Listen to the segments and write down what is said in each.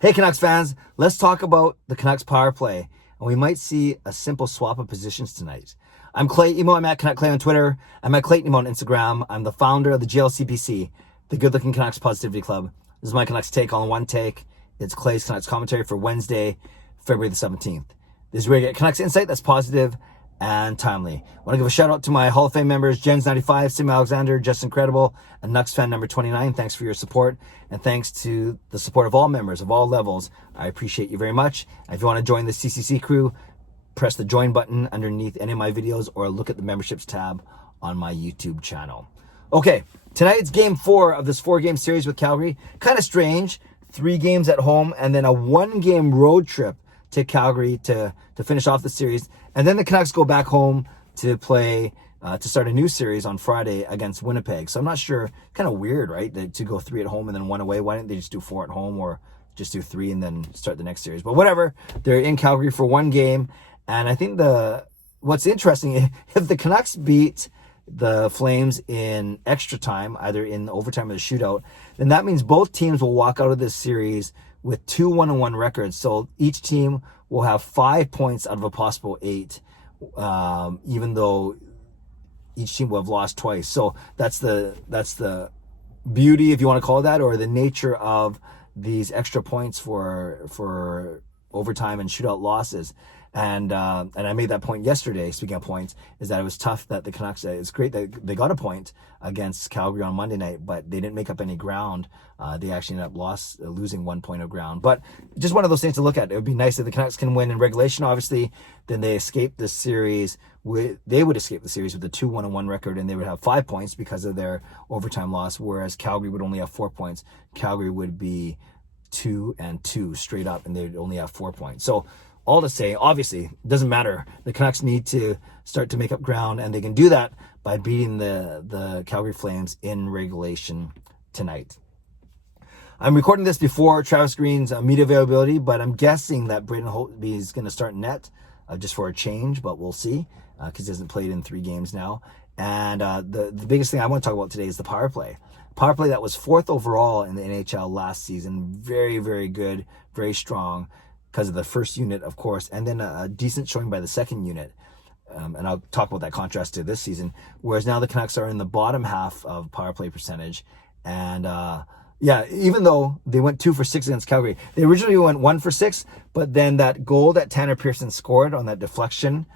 Hey Canucks fans, let's talk about the Canucks power play, and we might see a simple swap of positions tonight. I'm Clay Emo, I'm at Canuck Clay on Twitter, I'm at Clayton Emo on Instagram, I'm the founder of the GLCPC, the Good Looking Canucks Positivity Club. This is my Canucks take all in one take. It's Clay's Canucks commentary for Wednesday, February the 17th. This is where you get Canucks insight that's positive and timely. I want to give a shout out to my Hall of Fame members, Jens95, simalexander, Just Incredible, and nucksfan number 29. Thanks for your support, and thanks to the support of all members of all levels. I appreciate you very much. If you want to join the CCC Crew, press the join button underneath any of my videos or look at the memberships tab on my YouTube channel. Okay, tonight's game 4 of this 4-game series with Calgary. Kind of strange. 3 games at home and then a 1-game road trip to Calgary to finish off the series. And then the Canucks go back home to play, to start a new series on Friday against Winnipeg. So I'm not sure, kind of weird, right? To go 3 at home and then 1 away. Why didn't they just do 4 at home or just do 3 and then start the next series? But whatever, they're in Calgary for 1 game. And I think what's interesting, if the Canucks beat the Flames in extra time, either in overtime or the shootout, then that means both teams will walk out of this series with 2 1-1 records. So each team will have 5 points out of a possible 8, even though each team will have lost twice. So that's the beauty, if you want to call it that, or the nature of these extra points for overtime and shootout losses. And I made that point yesterday, speaking of points, is that it was tough that the Canucks, it's great that they got a point against Calgary on Monday night, but they didn't make up any ground. They actually ended up losing 1 point of ground. But just one of those things to look at. It would be nice if the Canucks can win in regulation, obviously. Then they escape the series. They would escape the series with a 2 1-1 record, and they would have 5 points because of their overtime loss, whereas Calgary would only have 4 points. Calgary would be 2-2 straight up, and they'd only have 4 points. So all to say, obviously, it doesn't matter. The Canucks need to start to make up ground, and they can do that by beating the Calgary Flames in regulation tonight. I'm recording this before Travis Green's media availability, but I'm guessing that Braden Holtby is going to start net just for a change, but we'll see because he hasn't played in 3 games now. And the biggest thing I want to talk about today is the power play. Power play that was 4th overall in the NHL last season. Very, very good, very strong, because of the first unit, of course, and then a decent showing by the second unit. And I'll talk about that contrast to this season. Whereas now the Canucks are in the bottom half of power play percentage. And yeah, even though they went 2 for 6 against Calgary, they originally went 1 for 6, but then that goal that Tanner Pearson scored on that deflection,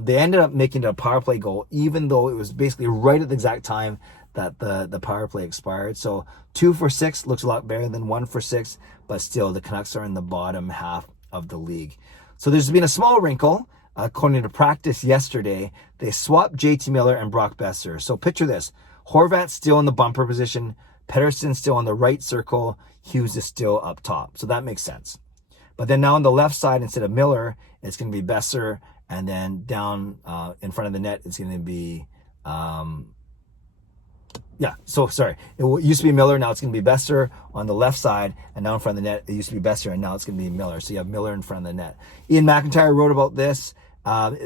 they ended up making it a power play goal, even though it was basically right at the exact time that the power play expired. So 2 for 6 looks a lot better than 1 for 6, but still the Canucks are in the bottom half of the league. So there's been a small wrinkle. According to practice yesterday, they swapped JT Miller and Brock Boeser. So picture this: Horvat's still in the bumper position, Pettersson's still on the right circle, Hughes is still up top. So that makes sense. But then now on the left side, instead of Miller, it's going to be Boeser, and then down in front of the net, it's going to be it used to be Miller, now it's going to be Boeser on the left side, and now in front of the net, it used to be Boeser, and now it's going to be Miller. So you have Miller in front of the net. Ian McIntyre wrote about this, but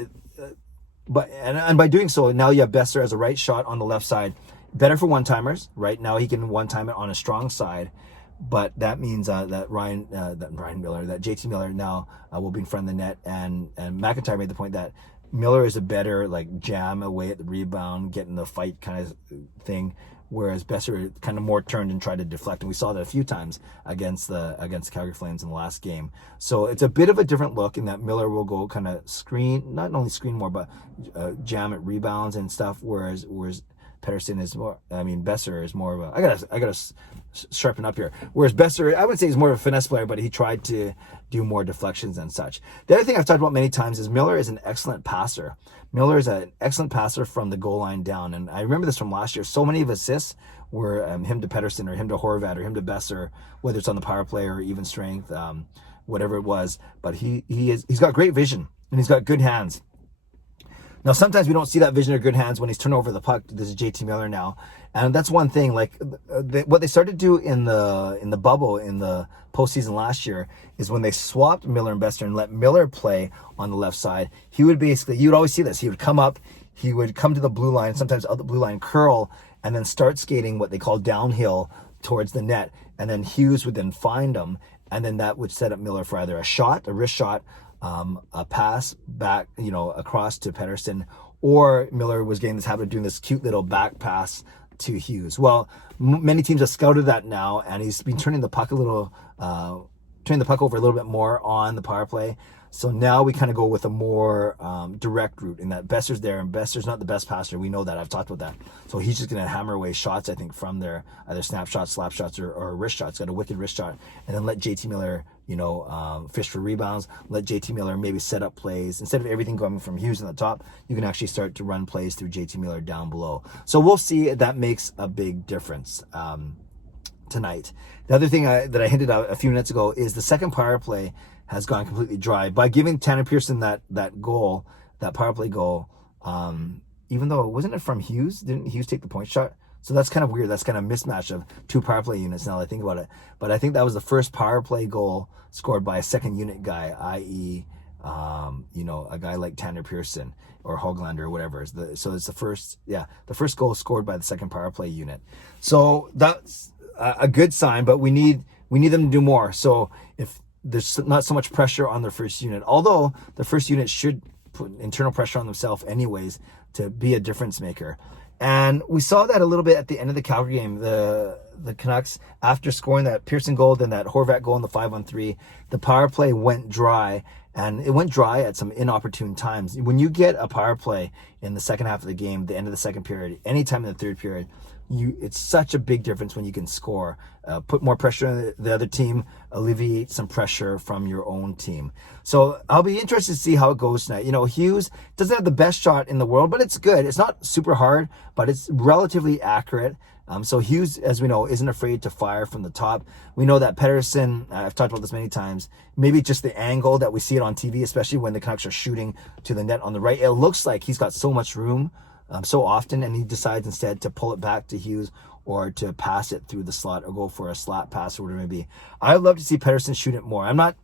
by doing so, now you have Boeser as a right shot on the left side. Better for one-timers, right? Now he can one-time it on a strong side, but that means that JT Miller now will be in front of the net, and McIntyre made the point that Miller is a better jam away at the rebound, get in the fight kind of thing, whereas Boeser kind of more turned and tried to deflect, and we saw that a few times against the Calgary Flames in the last game. So it's a bit of a different look in that Miller will go kind of screen, not only screen more, but jam at rebounds and stuff, whereas Pettersson is more, Boeser is more of a, I gotta sharpen up here. Whereas Boeser, I would say he's more of a finesse player, but he tried to do more deflections and such. The other thing I've talked about many times is Miller is an excellent passer. Miller is an excellent passer from the goal line down. And I remember this from last year. So many of his assists were him to Pettersson or him to Horvat or him to Boeser, whether it's on the power play or even strength, whatever it was. But he's got great vision and he's got good hands. Now, sometimes we don't see that vision or good hands when he's turned over the puck. This is JT Miller now. And that's one thing, what they started to do in the bubble, in the postseason last year, is when they swapped Miller and Boeser and let Miller play on the left side, you would always see this. He would come up, he would come to the blue line, sometimes out the blue line, curl, and then start skating what they call downhill towards the net. And then Hughes would then find him and then that would set up Miller for either a wrist shot, a pass back, across to Pettersson, or Miller was getting this habit of doing this cute little back pass to Hughes. Well, many teams have scouted that now, and he's been turning the puck over a little bit more on the power play. So now we kind of go with a more direct route in that Boeser's there, and Boeser's not the best passer. We know that. I've talked about that. So he's just going to hammer away shots, I think, from there, either snap shots, slap shots, or wrist shots. Got a wicked wrist shot. And then let JT Miller, fish for rebounds. Let JT Miller maybe set up plays. Instead of everything coming from Hughes on the top, you can actually start to run plays through JT Miller down below. So we'll see if that makes a big difference tonight. The other thing that I hinted out a few minutes ago is the second power play has gone completely dry. By giving Tanner Pearson that goal, that power play goal, even though wasn't it from Hughes? Didn't Hughes take the point shot? So that's kind of weird. That's kind of a mismatch of two power play units now that I think about it. But I think that was the first power play goal scored by a second unit guy, i.e., a guy like Tanner Pearson or Hoglander or whatever. So it's the first goal scored by the second power play unit. So that's a good sign, but we need them to do more. So if there's not so much pressure on their first unit, although the first unit should put internal pressure on themselves anyways to be a difference maker. And we saw that a little bit at the end of the Calgary game. The Canucks, after scoring that Pearson goal, then that Horvat goal in the 5-on-3, the power play went dry, and it went dry at some inopportune times. When you get a power play in the second half of the game, the end of the second period, anytime in the third period, it's such a big difference when you can score, put more pressure on the other team, alleviate some pressure from your own team. So I'll be interested to see how it goes tonight. Hughes doesn't have the best shot in the world, but it's good. It's not super hard, but it's relatively accurate. So Hughes, as we know, isn't afraid to fire from the top. We know that Pettersson, I've talked about this many times, maybe just the angle that we see it on TV, especially when the Canucks are shooting to the net on the right, it looks like he's got so much room so often, and he decides instead to pull it back to Hughes or to pass it through the slot or go for a slot pass or whatever it may be. I'd love to see Pettersson shoot it more. I'm not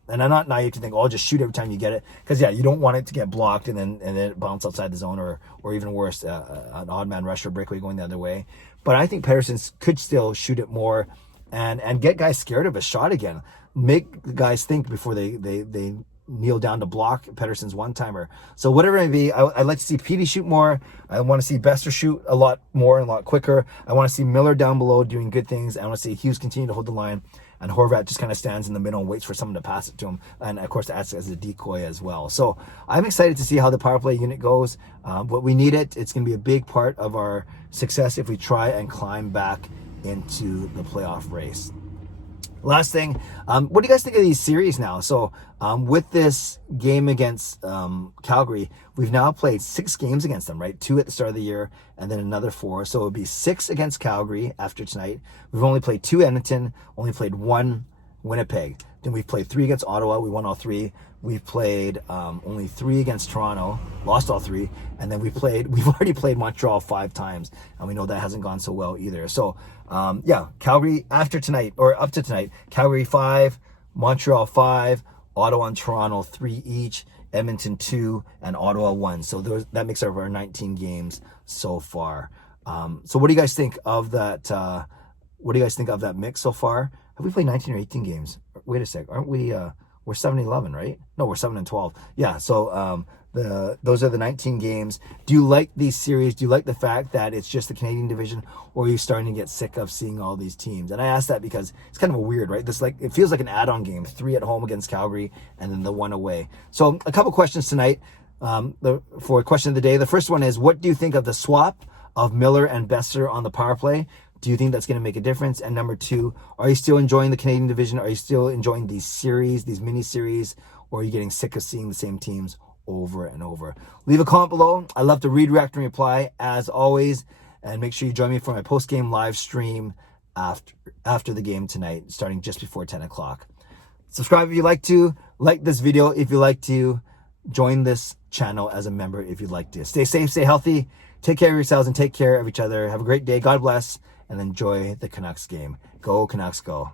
naive to think, just shoot every time you get it, because you don't want it to get blocked and then it bounce outside the zone or even worse, an odd man rush or breakaway going the other way. But I think Pettersson could still shoot it more and get guys scared of a shot again. Make the guys think before they kneel down to block Pettersson's one-timer. So whatever it may be, I'd like to see Petey shoot more. I want to see Boeser shoot a lot more and a lot quicker. I want to see Miller down below doing good things. I want to see Hughes continue to hold the line, and Horvat just kind of stands in the middle and waits for someone to pass it to him. And of course, acts as a decoy as well. So I'm excited to see how the power play unit goes. But we need it. It's going to be a big part of our success if we try and climb back into the playoff race. Last thing, what do you guys think of these series now? So with this game against Calgary, we've now played 6 games against them, right? 2 at the start of the year and then another 4. So it would be 6 against Calgary after tonight. We've only played 2 Edmonton, only played 1 Winnipeg. Then we've played 3 against Ottawa. We won all 3. We've played only 3 against Toronto, lost all 3. And then we've already played Montreal 5 times. And we know that hasn't gone so well either. So Calgary up to tonight, Calgary 5, Montreal 5, Ottawa and Toronto 3 each, Edmonton 2, and Ottawa 1. So that makes up our 19 games so far. So what do you guys think of that? What do you guys think of that mix so far? Have we played 19 or 18 games? Wait a sec, aren't we? We're 7-11, right? No, we're 7-12. Yeah. So those are the 19 games. Do you like these series? Do you like the fact that it's just the Canadian division, or are you starting to get sick of seeing all these teams? And I ask that because it's kind of a weird, right? It feels like an add-on game. 3 at home against Calgary, and then the 1 away. So a couple questions tonight. For question of the day, the first one is, what do you think of the swap of Miller and Boeser on the power play? Do you think that's going to make a difference? And number 2, are you still enjoying the Canadian division? Are you still enjoying these series, these mini series, or are you getting sick of seeing the same teams over and over? Leave a comment below. I love to read, react, and reply as always. And make sure you join me for my post-game live stream after the game tonight, starting just before 10 o'clock. Subscribe if you like to. Like this video if you like to. Join this channel as a member if you'd like to. Stay safe, stay healthy. Take care of yourselves and take care of each other. Have a great day. God bless. And enjoy the Canucks game. Go Canucks, go.